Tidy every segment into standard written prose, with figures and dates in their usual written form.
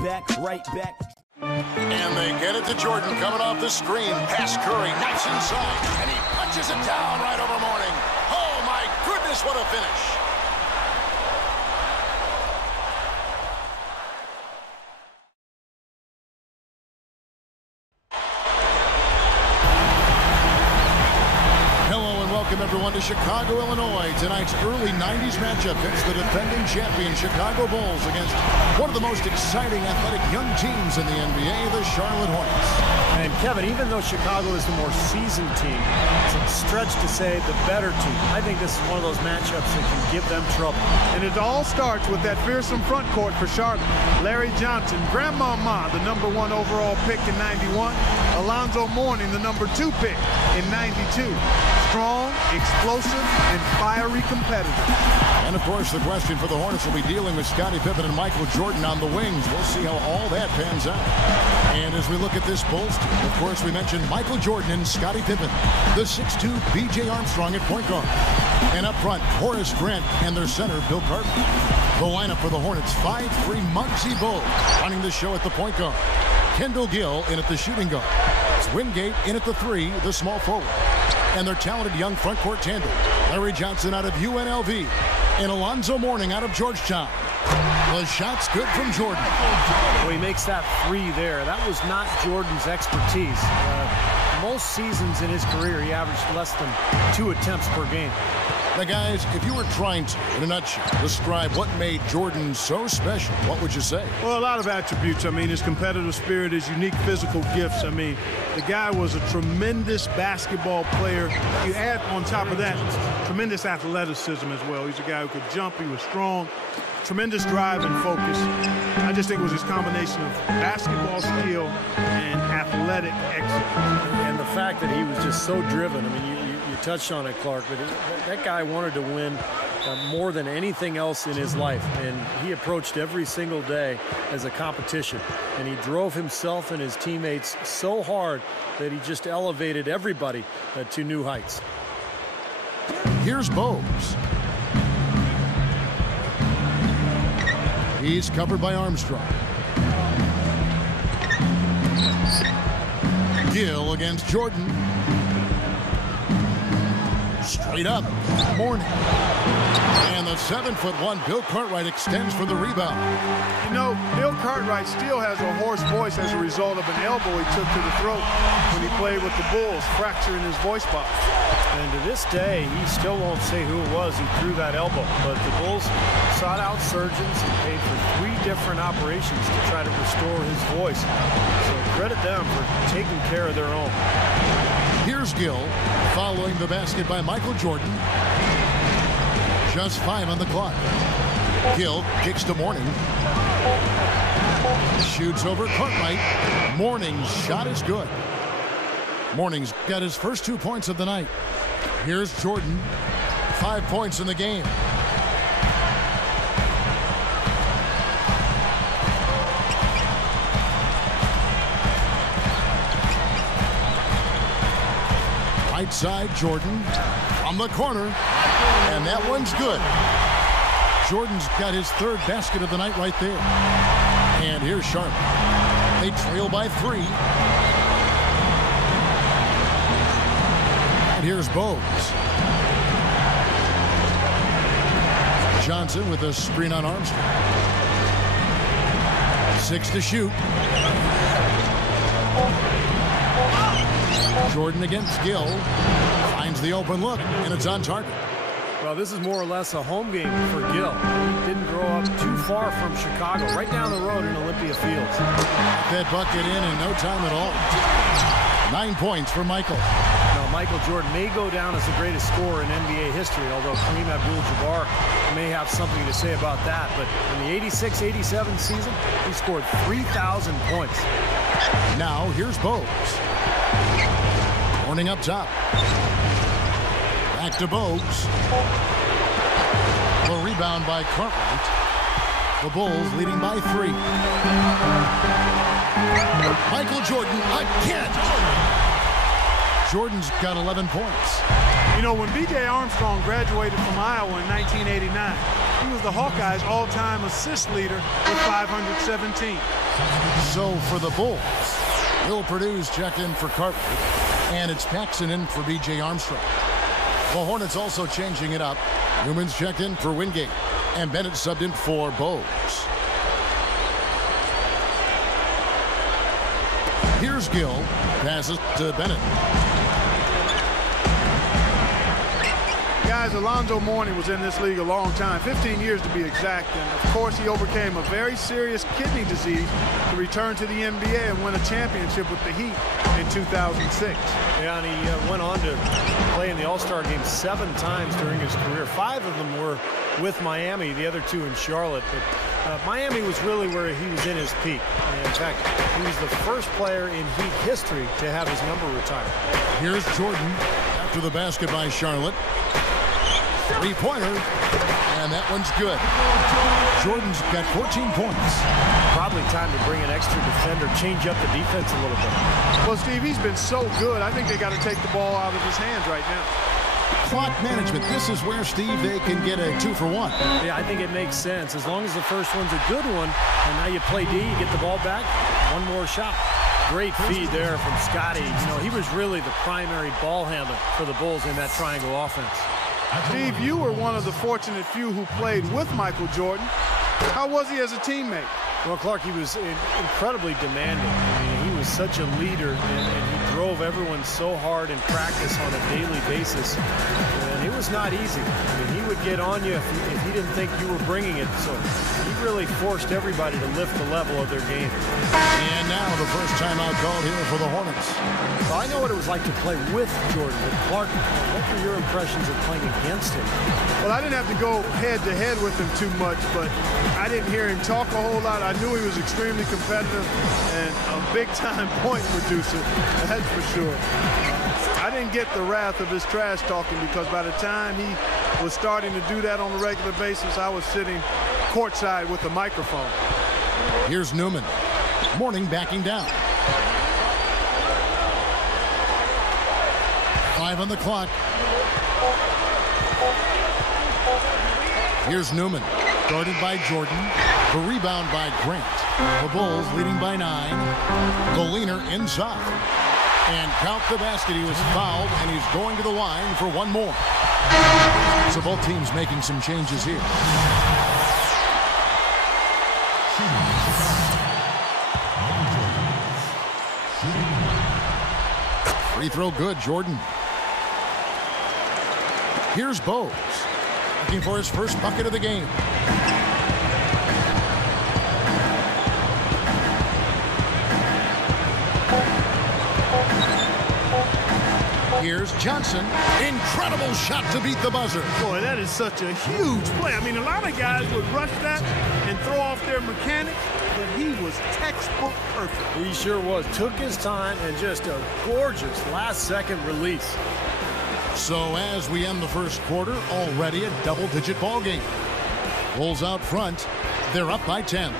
right back. And they get it to Jordan coming off the screen. Pass Curry, nice inside, and he punches it down right over Mourning. Oh my goodness, what a finish. Welcome everyone to Chicago, Illinois. Tonight's early 90s matchup hits the defending champion Chicago Bulls against one of the most exciting athletic young teams in the NBA, the Charlotte Hornets. And Kevin, even though Chicago is the more seasoned team, it's a stretch to say the better team. I think this is one of those matchups that can give them trouble. And it all starts with that fearsome front court for Charlotte. Larry Johnson, Grandmama, the #1 overall pick in '91. Alonzo Mourning, the #2 pick in '92. Strong, explosive, and fiery competitor. And of course, the question for the Hornets will be dealing with Scottie Pippen and Michael Jordan on the wings. We'll see how all that pans out. And as we look at this Bulls team, of course, we mentioned Michael Jordan and Scottie Pippen, the 6'2" B.J. Armstrong at point guard. And up front, Horace Grant and their center, Bill Cartwright. The lineup for the Hornets, 5'3" Muggsy Bogues running the show at the point guard. Kendall Gill in at the shooting guard. Wingate in at the 3, the small forward. And their talented young front court tandem, Larry Johnson out of UNLV and Alonzo Mourning out of Georgetown. The shot's good from Jordan. Well, he makes that 3 there. That was not Jordan's expertise. Most seasons in his career, he averaged less than 2 attempts per game. Now, guys, if you were trying to, in a nutshell, describe what made Jordan so special, what would you say? Well, a lot of attributes. I mean, his competitive spirit, his unique physical gifts. I mean, the guy was a tremendous basketball player. You add on top of that, tremendous athleticism as well. He's a guy who could jump. He was strong. Tremendous drive and focus. I just think it was his combination of basketball skill and athletic excellence. And the fact that he was just so driven. I mean, you touched on it, Clark, but that guy wanted to win more than anything else in his life. And he approached every single day as a competition. And he drove himself and his teammates so hard that he just elevated everybody to new heights. Here's Bogues. He's covered by Armstrong. Gill against Jordan. Straight up, Mourning. And the 7'1" Bill Cartwright extends for the rebound. You know, Bill Cartwright still has a hoarse voice as a result of an elbow he took to the throat when he played with the Bulls, fracturing his voice box. And to this day, he still won't say who it was who threw that elbow. But the Bulls sought out surgeons and paid for 3 different operations to try to restore his voice. So credit them for taking care of their own. Here's Gill, following the basket by Michael Jordan. Just 5 on the clock. Gill kicks to Mourning. Shoots over Cartwright. Mourning's shot is good. Mourning's got his first 2 points of the night. Here's Jordan. 5 points in the game. Right side, Jordan from the corner, and that one's good. Jordan's got his 3rd basket of the night right there. And here's Charlotte. They trail by 3. And here's Bogues. Johnson with a screen on Armstrong. 6 to shoot. Jordan against Gill. Finds the open look, and it's on target. Well, this is more or less a home game for Gill. He didn't grow up too far from Chicago, right down the road in Olympia Fields. That bucket in no time at all. 9 points for Michael. Now, Michael Jordan may go down as the greatest scorer in NBA history, although Kareem Abdul-Jabbar may have something to say about that. But in the 86-87 season, he scored 3,000 points. Now, here's Bogues. Mourning up top. Back to Bogues. The rebound by Cartwright. The Bulls leading by 3. Michael Jordan again. Jordan's got 11 points. You know, when B.J. Armstrong graduated from Iowa in 1989, He was the Hawkeyes' all-time assist leader with 517. So for the Bulls, Will Purdue's checked in for Carter, and it's Paxson in for B.J. Armstrong. The Hornets also changing it up. Newman's checked in for Wingate, and Bennett subbed in for Bowes. Here's Gill, passes to Bennett. Guys, Alonzo Mourning was in this league a long time, 15 years to be exact, and of course he overcame a very serious kidney disease to return to the NBA and win a championship with the Heat in 2006. Yeah, and he went on to play in the All-Star game 7 times during his career. 5 of them were with Miami, the other 2 in Charlotte. But Miami was really where he was in his peak. And in fact, he was the first player in Heat history to have his number retired. Here's Jordan after the basket by Charlotte. Three-pointer, and that one's good. Jordan's got 14 points. Probably time to bring an extra defender, change up the defense a little bit. Well, Steve, he's been so good. I think they got to take the ball out of his hands right now. Clock management. This is where, Steve, they can get a 2 for 1. Yeah, I think it makes sense. As long as the first one's a good one, and now you play D, you get the ball back, one more shot. Great feed there from Scotty. You know, he was really the primary ball handler for the Bulls in that triangle offense. Steve, you were one of the fortunate few who played with Michael Jordan. How was he as a teammate? Well, Clark, he was incredibly demanding. I mean, he was such a leader, and he drove everyone so hard in practice on a daily basis. And it was not easy. I mean, he would get on you if he didn't think you were bringing it. So he really forced everybody to lift the level of their game. And now the first timeout called here for the Hornets. Well, I know what it was like to play with Jordan, but Clark, what were your impressions of playing against him? Well, I didn't have to go head-to-head with him too much, but I didn't hear him talk a whole lot. I knew he was extremely competitive and a big-time point producer, that's for sure. I didn't get the wrath of his trash talking because by the time he was starting to do that on a regular basis, I was sitting courtside with a microphone. Here's Newman. Mourning backing down. 5 on the clock. Here's Newman. Guarded by Jordan. The rebound by Grant. The Bulls leading by 9. The leaner inside. And count the basket. He was fouled, and he's going to the line for one more. So both teams making some changes here. Free throw good, Jordan. Here's Bowes, looking for his first bucket of the game. Here's Johnson. Incredible shot to beat the buzzer. Boy, that is such a huge play. I mean, a lot of guys would rush that and throw off their mechanics, but he was textbook perfect. He sure was. Took his time and just a gorgeous last-second release. So as we end the first quarter, already a double-digit ball game. Bulls out front. They're up by 10.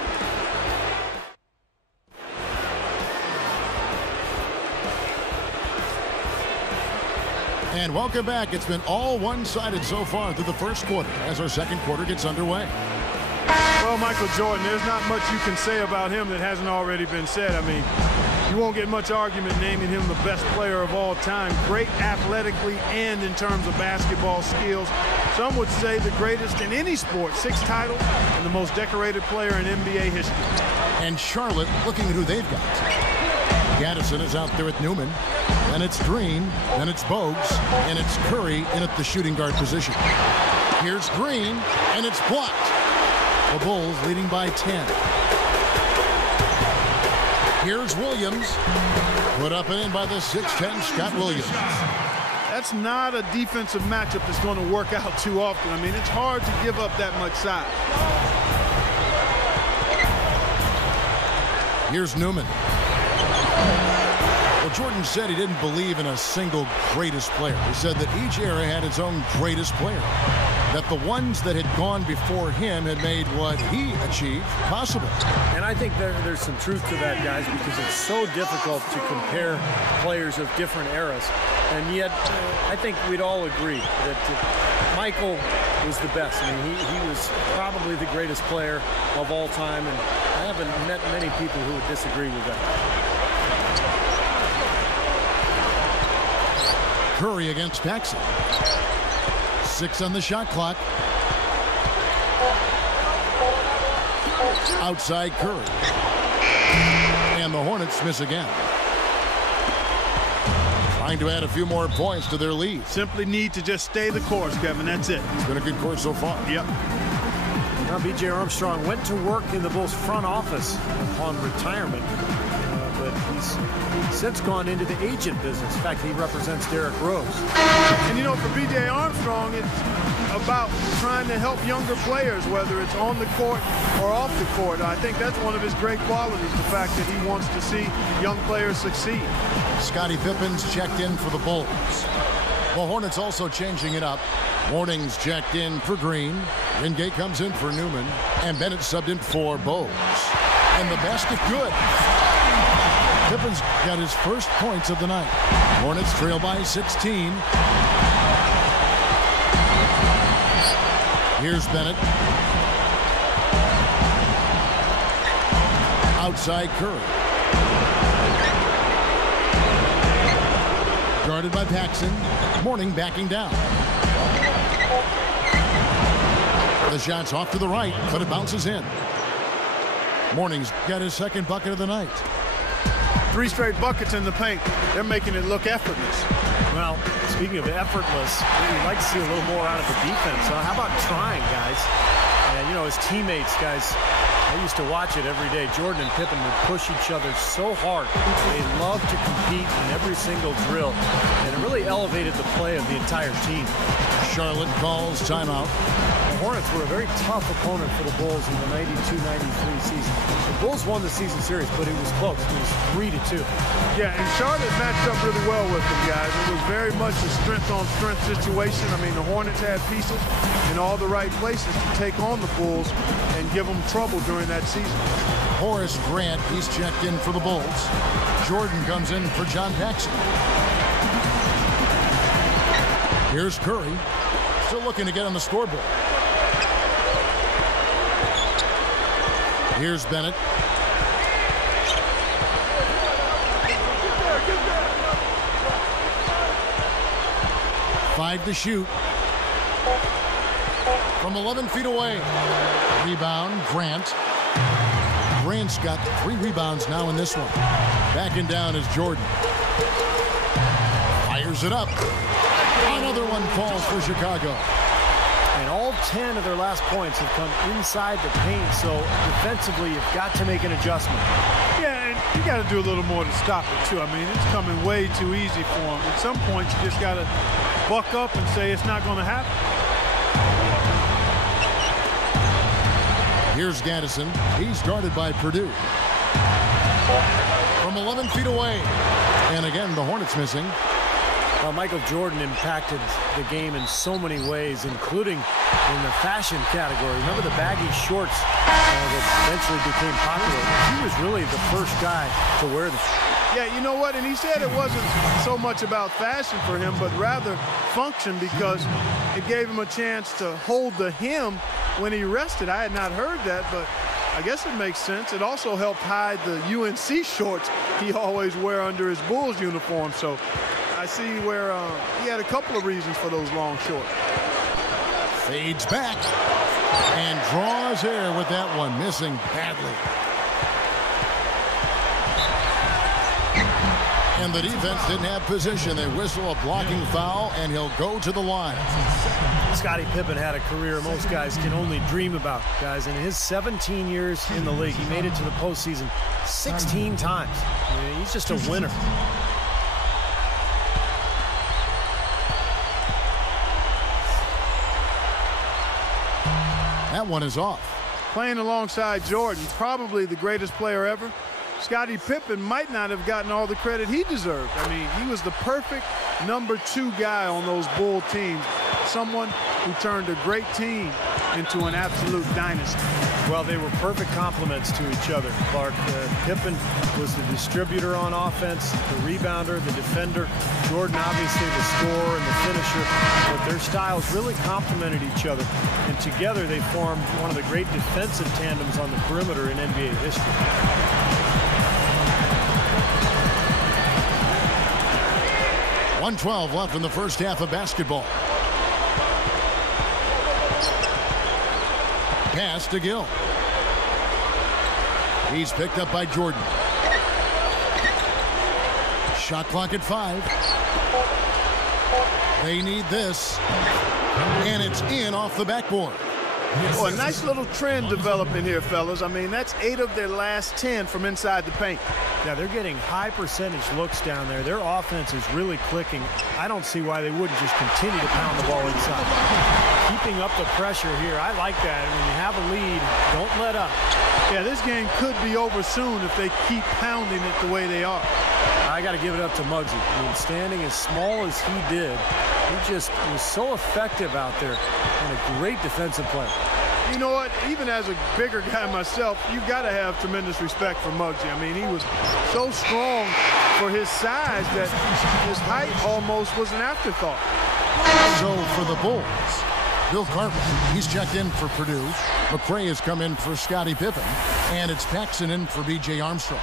And welcome back. It's been all one-sided so far through the first quarter as our second quarter gets underway. Well, Michael Jordan, there's not much you can say about him that hasn't already been said. I mean, you won't get much argument naming him the best player of all time. Great athletically and in terms of basketball skills. Some would say the greatest in any sport. 6 titles and the most decorated player in NBA history. And Charlotte looking at who they've got. Gaddison is out there with Newman. Then it's Green. Then it's Bowes. And it's Curry in at the shooting guard position. Here's Green. And it's blocked. The Bulls leading by 10. Here's Williams. Put up and in by the 6'10" Scott Williams. That's not a defensive matchup that's going to work out too often. I mean, it's hard to give up that much size. Here's Newman. Jordan said he didn't believe in a single greatest player. He said that each era had its own greatest player, that the ones that had gone before him had made what he achieved possible. And I think there's some truth to that, guys, because it's so difficult to compare players of different eras. And yet, I think we'd all agree that Michael was the best. I mean, he was probably the greatest player of all time, and I haven't met many people who would disagree with that. Curry against Paxson. 6 on the shot clock. Outside Curry. And the Hornets miss again. Trying to add a few more points to their lead. Simply need to just stay the course, Kevin. That's it. It's been a good course so far. Yep. Now, B.J. Armstrong went to work in the Bulls front office upon retirement, but he's since gone into the agent business. In fact, he represents Derrick Rose. And, you know, for B.J. Armstrong, it's about trying to help younger players, whether it's on the court or off the court. I think that's one of his great qualities, the fact that he wants to see young players succeed. Scottie Pippen's checked in for the Bulls. The Hornets also changing it up. Warnings checked in for Green. Wingate comes in for Newman. And Bennett subbed in for Bowes. And the basket good. Pippen's got his first points of the night. Hornets trail by 16. Here's Bennett. Outside Curry. Guarded by Paxson. Mourning backing down. The shot's off to the right, but it bounces in. Mourning's got his second bucket of the night. 3 straight buckets in the paint. They're making it look effortless. Well, speaking of effortless, we'd like to see a little more out of the defense. So how about trying, guys? And, you know, his teammates, guys, I used to watch it every day. Jordan and Pippen would push each other so hard. They loved to compete in every single drill, and it really elevated the play of the entire team. Charlotte calls timeout. The Hornets were a very tough opponent for the Bulls in the 92-93 season. The Bulls won the season series, but it was close. It was 3-2. Yeah, and Charlotte matched up really well with them, guys. It was very much a strength-on-strength situation. I mean, the Hornets had pieces in all the right places to take on the Bulls and give them trouble during that season. Horace Grant, he's checked in for the Bulls. Jordan comes in for John Paxson. Here's Curry, still looking to get on the scoreboard. Here's Bennett. Five to shoot. From 11 feet away. Rebound, Grant. Grant's got 3 rebounds now in this one. Backing down is Jordan. Fires it up. Another one falls for Chicago. And all 10 of their last points have come inside the paint, so defensively you've got to make an adjustment. Yeah, and you got to do a little more to stop it, too. I mean, it's coming way too easy for them. At some point, you just got to buck up and say it's not going to happen. Here's Gaddison. He's guarded by Purdue. From 11 feet away. And again, the Hornets missing. Well, Michael Jordan impacted the game in so many ways, including in the fashion category. Remember the baggy shorts that eventually became popular? He was really the first guy to wear them. Yeah, you know what? And he said it wasn't so much about fashion for him, but rather function, because it gave him a chance to hold the hem when he rested. I had not heard that, but I guess it makes sense. It also helped hide the UNC shorts he always wear under his Bulls uniform. So I see where he had a couple of reasons for those long shorts. Fades back and draws air with that one, missing badly. And the defense didn't have position. They whistle a blocking foul, and he'll go to the line. Scottie Pippen had a career most guys can only dream about, guys. In his 17 years in the league, he made it to the postseason 16 times. I mean, he's just a winner. That one is off. Playing alongside Jordan, probably the greatest player ever. Scottie Pippen might not have gotten all the credit he deserved. I mean, he was the perfect #2 guy on those Bull teams, someone who turned a great team into an absolute dynasty. Well, they were perfect complements to each other, Clark. Pippen was the distributor on offense, the rebounder, the defender. Jordan, obviously, the scorer and the finisher. But their styles really complemented each other. And together, they formed one of the great defensive tandems on the perimeter in NBA history. .112 left in the first half of basketball. Pass to Gill. He's picked up by Jordan. Shot clock at 5. They need this. And it's in off the backboard. Well, a nice little trend developing here, fellas. I mean, that's 8 of their last 10 from inside the paint. Yeah, they're getting high percentage looks down there. Their offense is really clicking. I don't see why they wouldn't just continue to pound the ball inside. Keeping up the pressure here, I like that. When you have a lead, don't let up. Yeah, this game could be over soon if they keep pounding it the way they are. I got to give it up to Muggsy. I mean, standing as small as he did, he just was so effective out there and a great defensive player. You know what? Even as a bigger guy myself, you got to have tremendous respect for Muggsy. I mean, he was so strong for his size that his height almost was an afterthought. So for the Bulls, Bill Cartwright, he's checked in for Purdue. McRae has come in for Scottie Pippen. And it's Paxson in for B.J. Armstrong.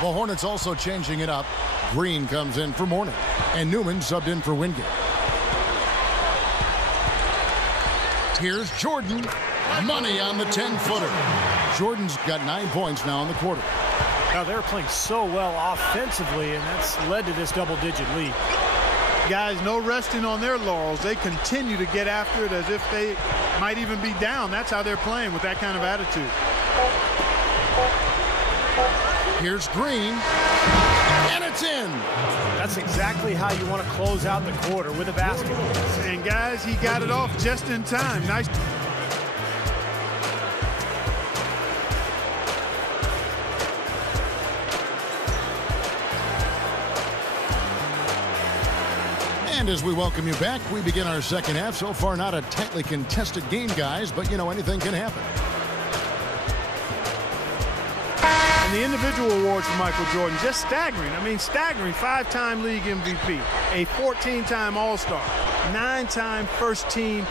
The Hornets also changing it up. Green comes in for Mourning. And Newman subbed in for Wingate. Here's Jordan. Money on the 10-footer. Jordan's got 9 points now in the quarter. Now they're playing so well offensively, and that's led to this double-digit lead. Guys, no resting on their laurels. They continue to get after it as if they might even be down. That's how they're playing, with that kind of attitude. Here's Green. And it's in. That's exactly how you want to close out the quarter, with a basket. And guys, he got it off just in time. Nice. And as we welcome you back, we begin our second half. So far, not a tightly contested game, guys, but, you know, anything can happen. And the individual awards for Michael Jordan, just staggering. I mean, staggering. 5-time league MVP, a 14-time All-Star, 9-time first-team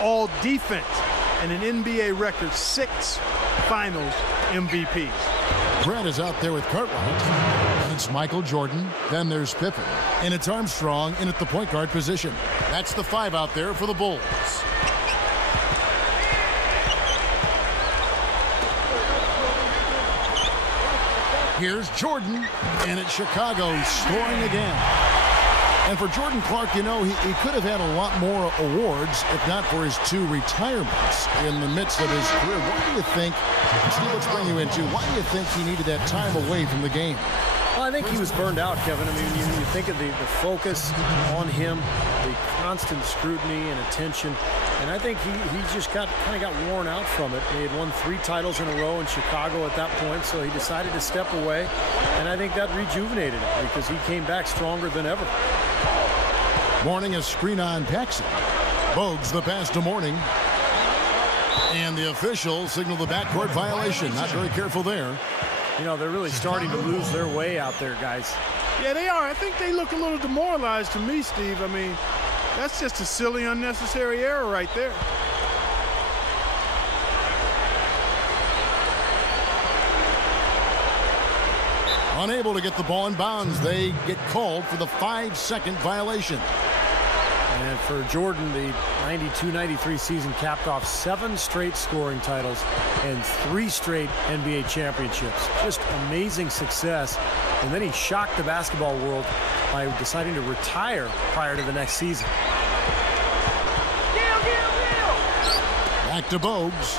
All-Defense, and an NBA record 6 Finals MVPs. Brett is out there with Cartwright. It's Michael Jordan. Then there's Pippen. And it's Armstrong in at the point guard position. That's the 5 out there for the Bulls. Here's Jordan, and it's Chicago scoring again. And for Jordan Clark, you know, he could have had a lot more awards if not for his 2 retirements in the midst of his career. What do you think, Steve, let's bring you into, why do you think he needed that time away from the game? Well, I think he was burned out, Kevin. I mean, you think of the focus on him, the constant scrutiny and attention, and I think he just kind of got worn out from it. He had won 3 titles in a row in Chicago at that point, so he decided to step away, and I think that rejuvenated him because he came back stronger than ever. Mourning a screen on Paxson. Bogues the pass to Mourning. And the official signaled the backcourt violation. Not very careful there. You know, they're really starting to lose their way out there, guys. Yeah, they are. I think they look a little demoralized to me, Steve. I mean, that's just a silly, unnecessary error right there. Unable to get the ball in bounds. They get called for the 5-second violation. And for Jordan, the 92-93 season capped off 7 straight scoring titles and 3 straight NBA championships. Just amazing success. And then he shocked the basketball world by deciding to retire prior to the next season. Back to Bogues.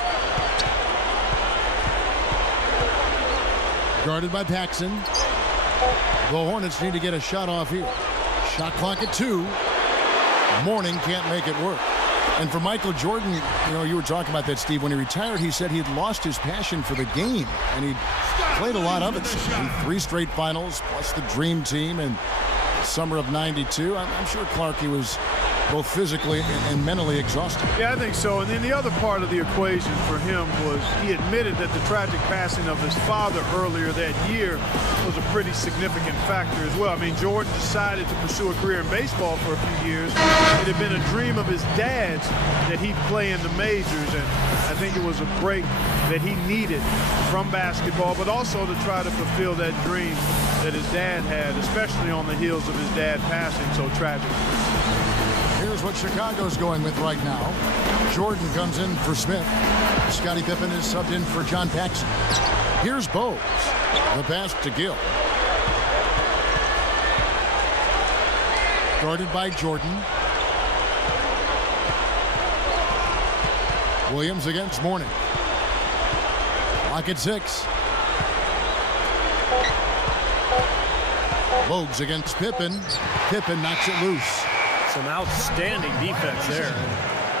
Guarded by Paxson. The Hornets need to get a shot off here. Shot clock at 2. Mourning can't make it work. And for Michael Jordan, you know, you were talking about that, Steve. When he retired, he said he'd lost his passion for the game, and he played a lot of it. So 3 straight finals, plus the Dream Team, and summer of '92. I'm sure Clark, he was both physically and mentally exhausted. Yeah, I think so. And then the other part of the equation for him was he admitted that the tragic passing of his father earlier that year was a pretty significant factor as well. I mean, Jordan decided to pursue a career in baseball for a few years. It had been a dream of his dad's that he'd play in the majors, and I think it was a break that he needed from basketball, but also to try to fulfill that dream that his dad had, especially on the heels of his dad passing so tragically. Here's what Chicago's going with right now. Jordan comes in for Smith. Scottie Pippen is subbed in for John Paxson. Here's Bowes. The pass to Gill. Guarded by Jordan. Williams against Mourning. Lock at 6. Bogues against Pippen. Pippen knocks it loose. Some outstanding defense there.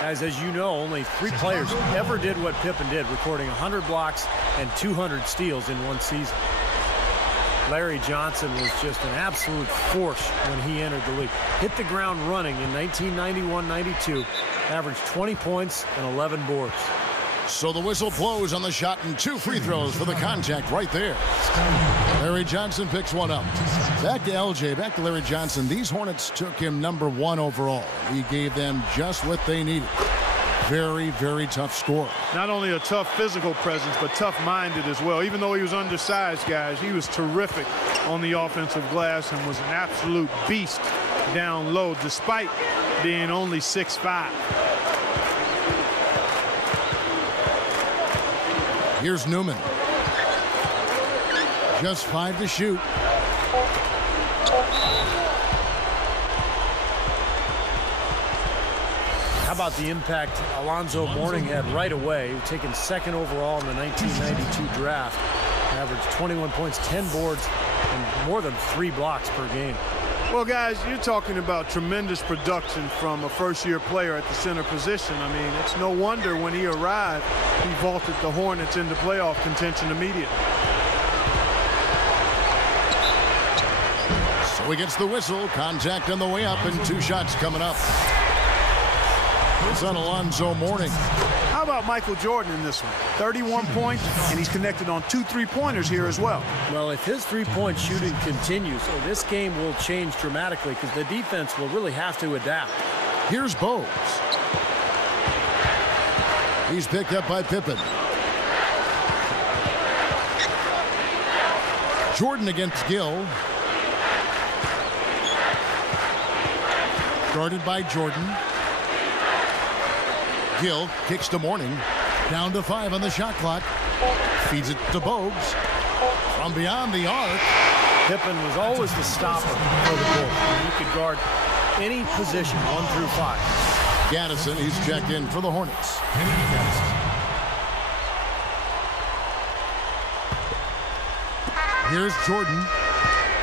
As you know, only 3 players ever did what Pippen did, recording 100 blocks and 200 steals in one season. Larry Johnson was just an absolute force when he entered the league. Hit the ground running in 1991-92, averaged 20 points and 11 boards. So the whistle blows on the shot and 2 free throws for the contact right there. Larry Johnson picks one up. Back to LJ, back to Larry Johnson. These Hornets took him number 1 overall. He gave them just what they needed. Very, very tough scorer. Not only a tough physical presence, but tough-minded as well. Even though he was undersized, guys, he was terrific on the offensive glass and was an absolute beast down low, despite being only 6'5". Here's Newman. Just 5 to shoot. How about the impact Alonzo Mourning had right away? He was taken 2nd overall in the 1992 draft. Averaged 21 points, 10 boards, and more than 3 blocks per game. Well, guys, you're talking about tremendous production from a first-year player at the center position. I mean, it's no wonder when he arrived, he vaulted the Hornets into playoff contention immediately. So he gets the whistle. Contact on the way up, and 2 shots coming up. It's on Alonzo Mourning. How about Michael Jordan in this one? 31 points, and he's connected on 2 3-pointers here as well. Well, if his 3-point shooting continues, this game will change dramatically because the defense will really have to adapt. Here's Bowes. He's picked up by Pippen. Jordan against Gill. Guarded by Jordan. Gill kicks to Mourning. Down to 5 on the shot clock. Feeds it to Bogues. From beyond the arc. Pippen was always the stopper for the Bulls. He could guard any position, 1 through 5. Gaddison, he's checked in for the Hornets. Here's Jordan.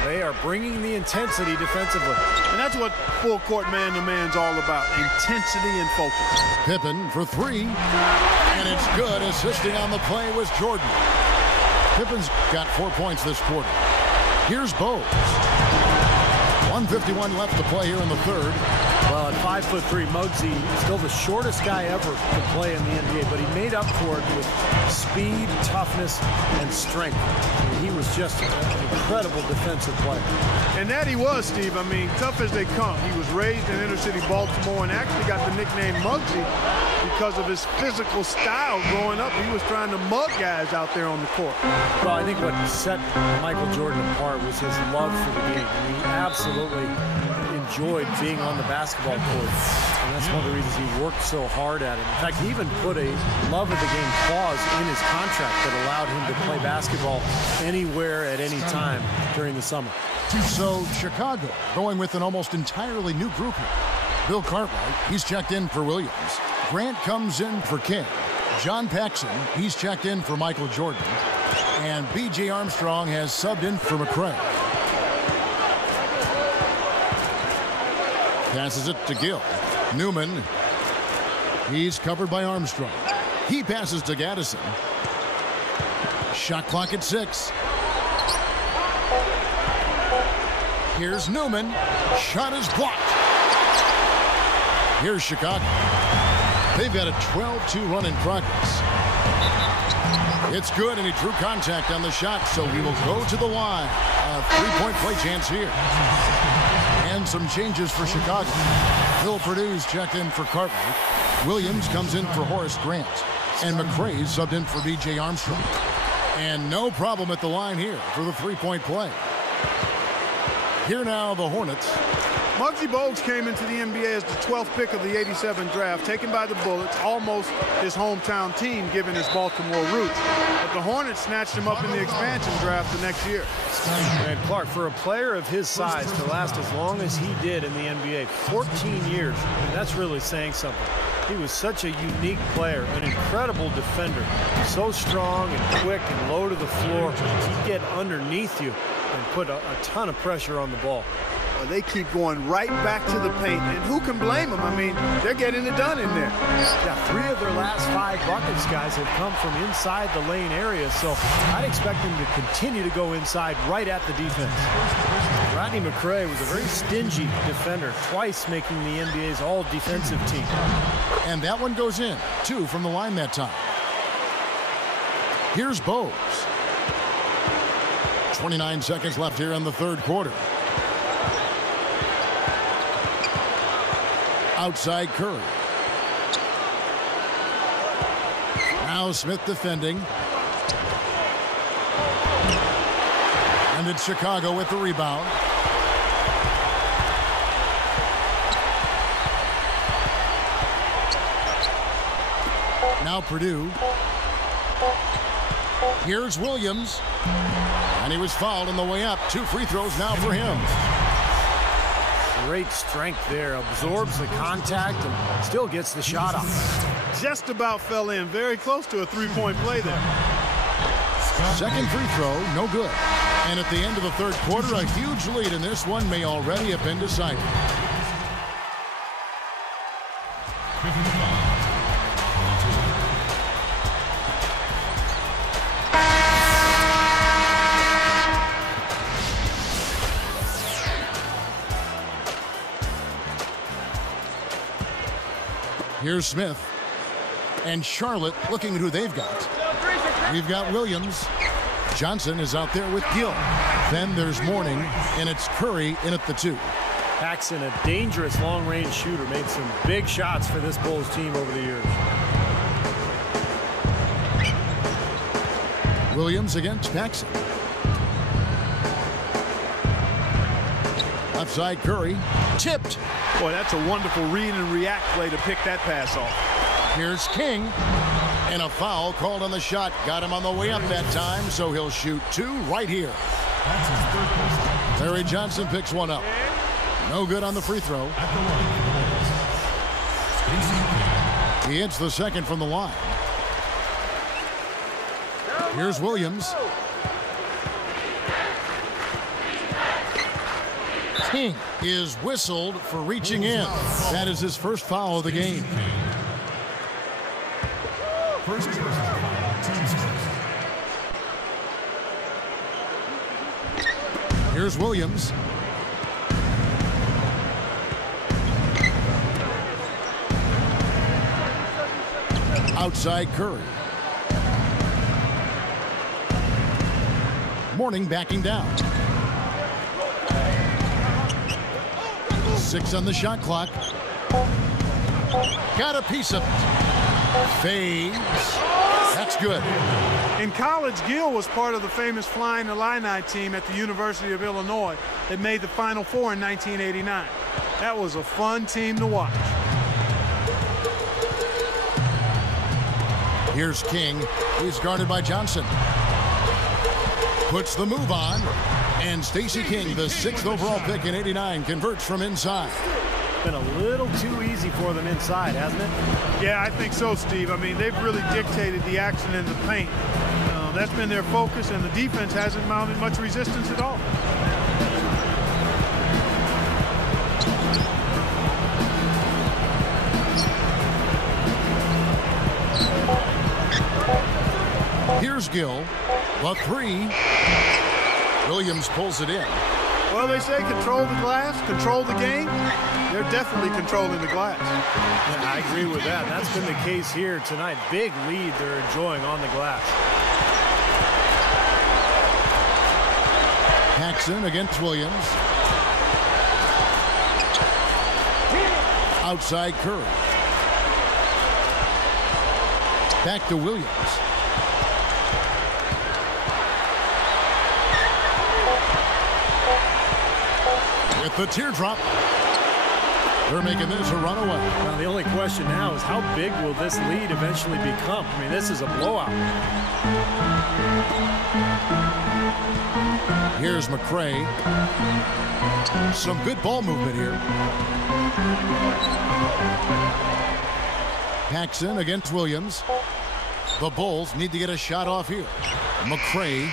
They are bringing the intensity defensively. And that's what full court man-to-man's all about, intensity and focus. Pippen for 3. And it's good. Assisting on the play was Jordan. Pippen's got 4 points this quarter. Here's Bowes. 1:51 left to play here in the 3rd. Well, at 5'3", Muggsy, still the shortest guy ever to play in the NBA, but he made up for it with speed, toughness, and strength. He was just an incredible defensive player. And that he was, Steve. I mean, tough as they come. He was raised in inner-city Baltimore and actually got the nickname Muggsy because of his physical style growing up. He was trying to mug guys out there on the court. Well, I think what set Michael Jordan apart was his love for the game. I mean, he absolutely enjoyed being on the basketball court, and that's one of the reasons he worked so hard at it. In fact, he even put a love of the game clause in his contract that allowed him to play basketball anywhere at any time during the summer. So Chicago going with an almost entirely new group here. Bill Cartwright, he's checked in for Williams. Grant comes in for King. John Paxson, he's checked in for Michael Jordan. And B.J. Armstrong has subbed in for McRae. Passes it to Gill. Newman He's covered by Armstrong. He passes to Gaddison. Shot clock at 6. Here's Newman. Shot is blocked. Here's Chicago. They've got a 12-2 run in progress. It's good, and he drew contact on the shot, so we will go to the line. A three-point play chance here. And some changes for Chicago. Phil Purdue's checked in for Cartwright. Williams comes in for Horace Grant. And McRae's subbed in for B.J. Armstrong. And no problem at the line here for the three-point play. Here now, the Hornets. Muggsy Bogues came into the NBA as the 12th pick of the '87 draft, taken by the Bullets, almost his hometown team given his Baltimore roots. But the Hornets snatched him up in the expansion draft the next year. And Clark, for a player of his size to last as long as he did in the NBA, 14 years, that's really saying something. He was such a unique player, an incredible defender, so strong and quick and low to the floor. He'd get underneath you and put a ton of pressure on the ball. They keep going right back to the paint, and who can blame them? I mean, they're getting it done in there. Yeah, 3 of their last 5 buckets, guys, have come from inside the lane area, so I'd expect them to continue to go inside right at the defense. Rodney McRae was a very stingy defender, twice making the NBA's all-defensive team. And that one goes in. 2 from the line that time. Here's Bogues. 29 seconds left here in the third quarter. Outside Curry. Now Smith defending. And it's Chicago with the rebound. Now Purdue. Here's Williams. And he was fouled on the way up. 2 free throws now for him. Great strength there. Absorbs the contact and still gets the shot off. Just about fell in. Very close to a three-point play there. Second free throw, no good. And at the end of the third quarter, a huge lead in this one may already have been decided. Here's Smith. And Charlotte looking at who they've got. We've got Williams. Johnson is out there with Gill. Then there's Mourning, and it's Curry in at the 2. Paxson, a dangerous long-range shooter, made some big shots for this Bulls team over the years. Williams against Paxson. Left side Curry. Tipped. Boy, that's a wonderful read and react play to pick that pass off. Here's King. And a foul called on the shot. Got him on the way up that time, so he'll shoot 2 right here. Larry Johnson picks one up. No good on the free throw. He hits the second from the line. Here's Williams. King is whistled for reaching in. That is his first foul of the game. Here's Williams. Outside Curry. Mourning backing down. 6 on the shot clock. Got a piece of it. Fades. That's good. In college, Gill was part of the famous Flying Illini team at the University of Illinois that made the Final Four in 1989. That was a fun team to watch. Here's King. He's guarded by Johnson. Puts the move on. And Stacey King, the 6th overall pick in '89, converts from inside. Been a little too easy for them inside, hasn't it? Yeah, I think so, Steve. I mean, they've really dictated the action in the paint. That's been their focus, and the defense hasn't mounted much resistance at all. skill. The three. Williams pulls it in. Well, they say control the glass, control the game. They're definitely controlling the glass. Yeah, I agree with that. That's been the case here tonight. Big lead they're enjoying on the glass. Paxson against Williams. Outside Curry. Back to Williams. With the teardrop. They're making this a runaway. Now, the only question now is how big will this lead eventually become? I mean, this is a blowout. Here's McCray. Some good ball movement here. Paxson against Williams. The Bulls need to get a shot off here. McCray.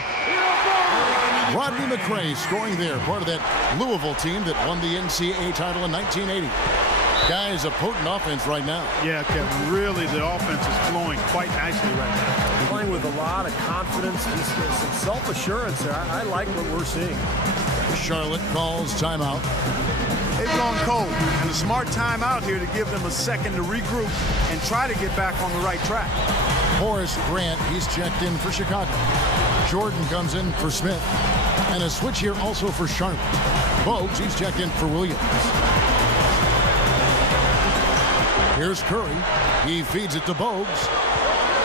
Rodney McCray scoring there, part of that Louisville team that won the NCAA title in 1980. Guys, a potent offense right now. Yeah, Kevin, really the offense is flowing quite nicely right now. Playing with a lot of confidence, just some self-assurance there. I like what we're seeing. Charlotte calls timeout. They've gone cold, and a smart timeout here to give them a second to regroup and try to get back on the right track. Horace Grant, he's checked in for Chicago. Jordan comes in for Smith. And a switch here also for Charlotte. Bogues, he's checked in for Williams. Here's Curry. He feeds it to Bogues.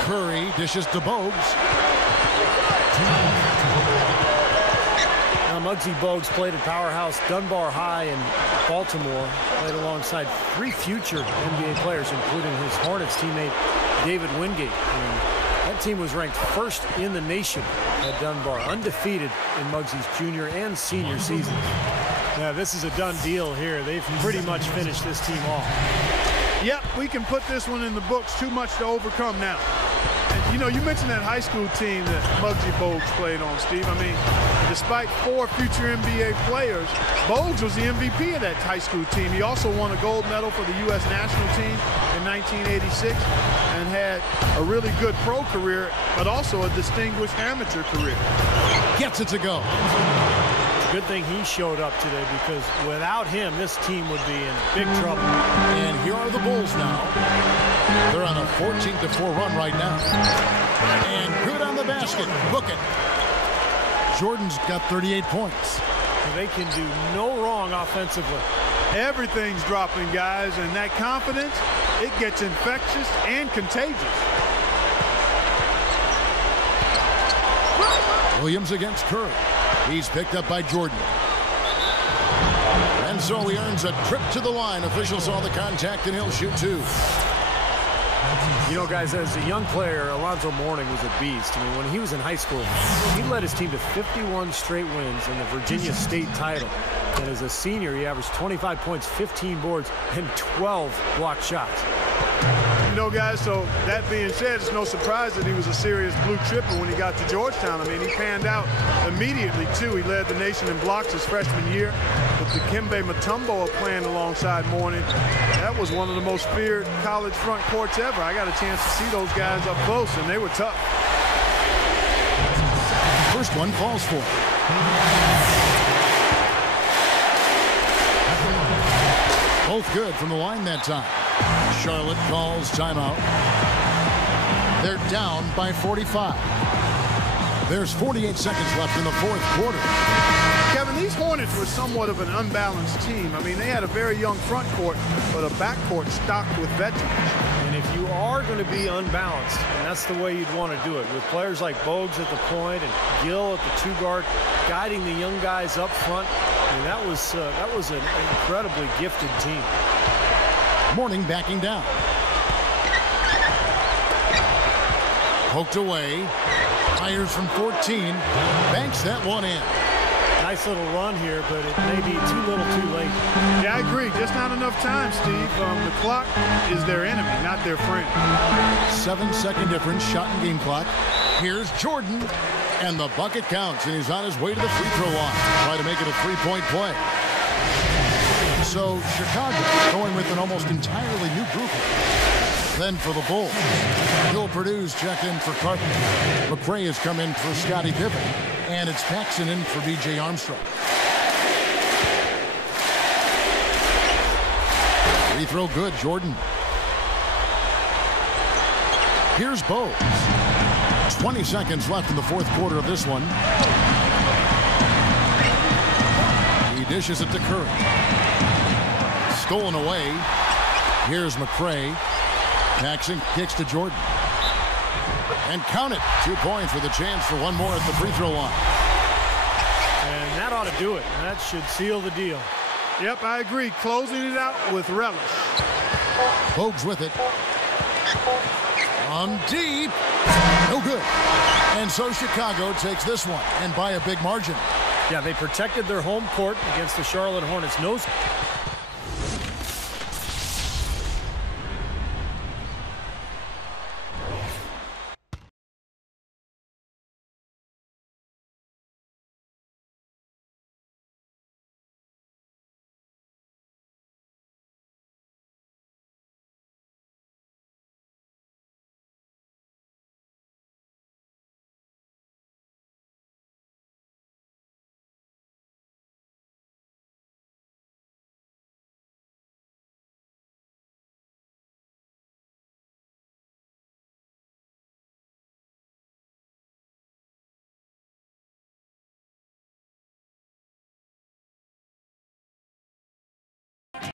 Curry dishes to Bogues. Now, Muggsy Bogues played at Powerhouse Dunbar High in Baltimore. Played alongside 3 future NBA players, including his Hornets teammate David Wingate. And that team was ranked first in the nation at Dunbar, undefeated in Muggsy's junior and senior seasons. Yeah, this is a done deal here. They've pretty much finished this team off. Yep, we can put this one in the books. Too much to overcome now. And, you know, you mentioned that high school team that Muggsy Bogues played on, Steve. I mean, despite 4 future NBA players, Bogues was the MVP of that high school team. He also won a gold medal for the U.S. national team in 1986 and had a really good pro career, but also a distinguished amateur career. Gets it to go. Good thing he showed up today, because without him, this team would be in big trouble. And here are the Bulls now. They're on a 14-4 run right now. And good on the basket. Book it. Jordan's got 38 points. They can do no wrong offensively. Everything's dropping, guys, and that confidence, it gets infectious and contagious. Williams against Curry. He's picked up by Jordan. And so he earns a trip to the line. Officials saw the contact, and he'll shoot 2. You know, guys, as a young player, Alonzo Mourning was a beast. I mean, when he was in high school, he led his team to 51 straight wins in the Virginia State title. And as a senior, he averaged 25 points, 15 boards, and 12 blocked shots. You know, guys, so that being said, it's no surprise that he was a serious blue chipper when he got to Georgetown. I mean, he panned out immediately, too. He led the nation in blocks his freshman year. With Dikembe Mutombo playing alongside Mourning, that was one of the most feared college front courts ever. I got a chance to see those guys up close, and they were tough. First one falls for. Both good from the line that time. Charlotte calls timeout. They're down by 45. There's 48 seconds left in the 4th quarter. Kevin, these Hornets were somewhat of an unbalanced team. I mean, they had a very young front court, but a backcourt stocked with veterans. And if you are going to be unbalanced, and that's the way you'd want to do it, with players like Bogues at the point and Gill at the 2-guard, guiding the young guys up front, I mean, that was an incredibly gifted team. Mourning backing down. Poked away. Fires from 14. Banks that one in. Nice little run here, but it may be too little too late. Yeah, I agree. Just not enough time, Steve. The clock is their enemy, not their friend. 7-second difference, shot and game clock. Here's Jordan, and the bucket counts, and he's on his way to the free throw line. Try to make it a 3-point play. So Chicago going with an almost entirely new group. then for the Bulls, Bill Purdue's checked in for Carpenter. McRae has come in for Scottie Pippen. And it's Paxson in for B.J. Armstrong. Free throw good, Jordan. Here's Bowes. 20 seconds left in the fourth quarter of this one. He dishes it to Curry. Stolen away. Here's McRae. Paxson kicks to Jordan. And count it. 2 points with a chance for one more at the free throw line. And that ought to do it. That should seal the deal. Yep, I agree. Closing it out with relish. Bogues with it. On deep. No good. And so Chicago takes this one, and by a big margin. Yeah, they protected their home court against the Charlotte Hornets. No